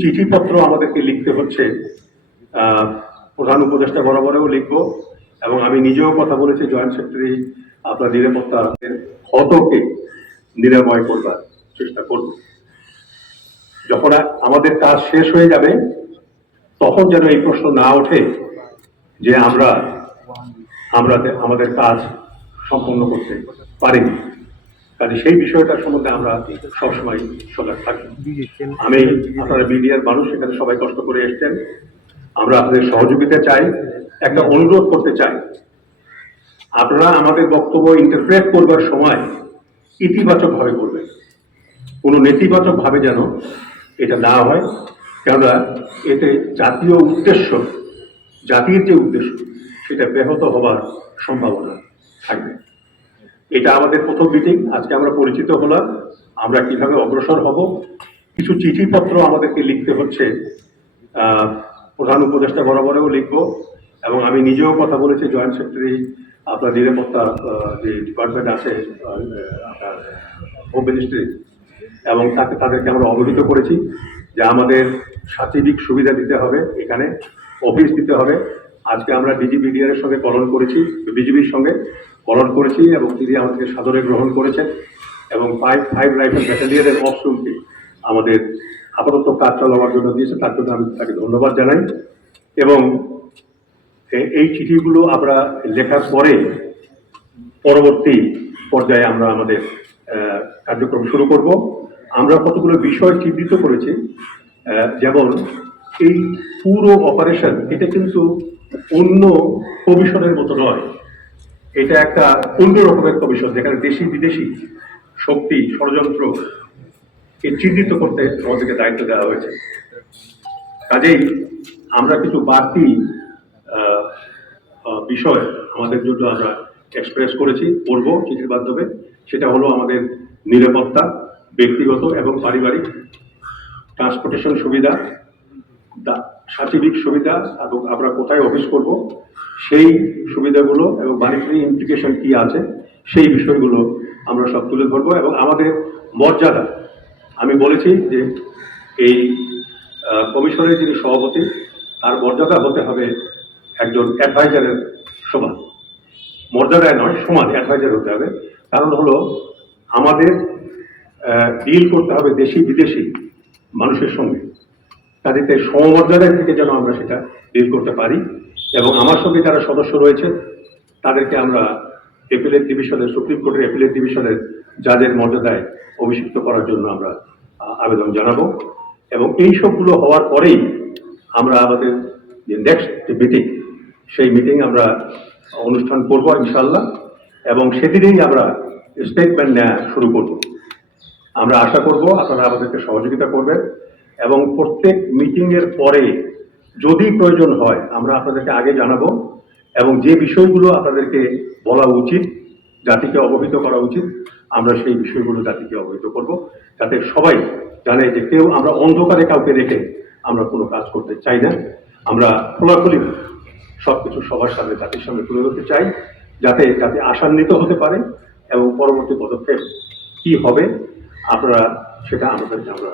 চিঠিপত্র আমাদেরকে লিখতে হচ্ছে প্রধান উপদেষ্টা বরাবরেও লিখব এবং আমি নিজেও কথা বলেছি, জয়েন্ট সেক্রেটারি আপনার নিরাপত্তা ক্ষতকে নিরাময় করবার চেষ্টা করব। যখন আমাদের কাজ শেষ হয়ে যাবে, তখন যেন এই প্রশ্ন না ওঠে যে আমরা আমরা আমাদের কাজ সম্পন্ন করতে পারিনি। কাজে সেই বিষয়টা সম্বন্ধে আমরা সবসময় সজাগ থাকি। আমি আপনারা মিডিয়ার মানুষ, এখানে সবাই কষ্ট করে এসছেন। আমরা আপনাদের সহযোগিতা চাই, একটা অনুরোধ করতে চাই। আপনারা আমাদের বক্তব্য ইন্টারপ্রেট করবার সময় ইতিবাচক ভাবে করবেন কোনো নেতিবাচক ভাবে যেন এটা না হয়, কেননা এতে জাতীয় উদ্দেশ্য, জাতির যে উদ্দেশ্য, সেটা ব্যাহত হবার সম্ভাবনা থাকবে। এটা আমাদের প্রথম মিটিং আজকে আমরা পরিচিত হলাম, আমরা কীভাবে অগ্রসর হব। কিছু চিঠিপত্র আমাদেরকে লিখতে হচ্ছে প্রধান উপদেষ্টা বরাবরেও লিখব, এবং আমি নিজেও কথা বলেছি, জয়েন্ট সেক্রেটারি, আপনার নিরাপত্তা যে ডিপার্টমেন্ট আছে আপনার হোম মিনিস্ট্রি এবং তাকে, তাদেরকে আমরা অবহিত করেছি যে আমাদের সাচিবিক সুবিধা দিতে হবে, এখানে অফিস দিতে হবে। আজকে আমরা ডিজিবিডিআর এর সঙ্গে কলন করেছি বিজিবির সঙ্গে। কলন করেছি এবং তিনি আমাদেরকে সাদরে গ্রহণ করেছেন এবং ফাইভ ফাইভ রাইফেল ব্যাটালিয়নের অপশনকে আমাদের আপাতত কাজ চালাবার জন্য দিয়েছে, তার জন্য আমি তাকে ধন্যবাদ জানাই। এবং এই চিঠিগুলো আমরা লেখার পরে পরবর্তী পর্যায়ে আমরা আমাদের কার্যক্রম শুরু করব। আমরা কতগুলো বিষয় চিহ্নিত করেছি যেমন এই পুরো অপারেশন এটা কিন্তু অন্য কমিশনের মতো নয়। এটা একটা অন্য রকমের কমিশন যেখানে দেশি বিদেশি শক্তি, ষড়যন্ত্র কে চিহ্নিত করতে আমাদেরকে দায়িত্ব দেওয়া হয়েছে। কাজেই আমরা কিছু বাড়তি বিষয় আমাদের জন্য আমরা এক্সপ্রেস করেছি করব চিঠির মাধ্যমে। সেটা হলো আমাদের নিরাপত্তা, ব্যক্তিগত এবং পারিবারিক ট্রান্সপোর্টেশন সুবিধা সাচিবিক সুবিধা এবং আমরা কোথায় অফিস করব, সেই সুবিধাগুলো এবং বাণিজ্যিক ইমপ্লিকেশন কি আছে, সেই বিষয়গুলো আমরা সব তুলে ধরবো এবং আমাদের মর্যাদা। আমি বলেছি যে এই কমিশনের যিনি সভাপতি, তার মর্যাদা হতে হবে একজন অ্যাডভাইজারের সমান। মর্যাদায় নয়, সমান অ্যাডভাইজার হতে হবে। কারণ হলো আমাদের ডিল করতে হবে দেশি বিদেশি মানুষের সঙ্গে। তাদেরকে সমমর্যাদায় থেকে যেন আমরা সেটা ডিল করতে পারি। এবং আমার সঙ্গে যারা সদস্য রয়েছে, তাদেরকে আমরা এপিলেট ডিভিশনের, সুপ্রিম কোর্টের এপিলেট ডিভিশনের যাদের মর্যাদায় অভিষিক্ত করার জন্য আমরা আবেদন জানাব। এবং এই সবগুলো হওয়ার পরেই আমরা আমাদের যে নেক্সট মিটিং সেই মিটিং আমরা অনুষ্ঠান করব ইনশাল্লাহ এবং সেদিনেই আমরা স্টেটমেন্ট নেওয়া শুরু করব। আমরা আশা করব আপনারা আমাদেরকে সহযোগিতা করবেন। এবং প্রত্যেক মিটিং এর পরে যদি প্রয়োজন হয়, আমরা আপনাদেরকে আগে জানাব এবং যে বিষয়গুলো আপনাদেরকে বলা উচিত, জাতিকে অবহিত করা উচিত, আমরা সেই বিষয়গুলো জাতিকে অবহিত করব। যাতে সবাই জানে যে কেউ আমরা অন্ধকারে কাউকে রেখে আমরা কোনো কাজ করতে চাই না। আমরা খোলাখুলি সবকিছু সবার সামনে জাতির সামনে তুলে ধরতে চাই, যাতে যাতে আশান্বিত হতে পারে এবং পরবর্তী পদক্ষেপ কি হবে, আপনারা সেটা আমাদেরকে আমরা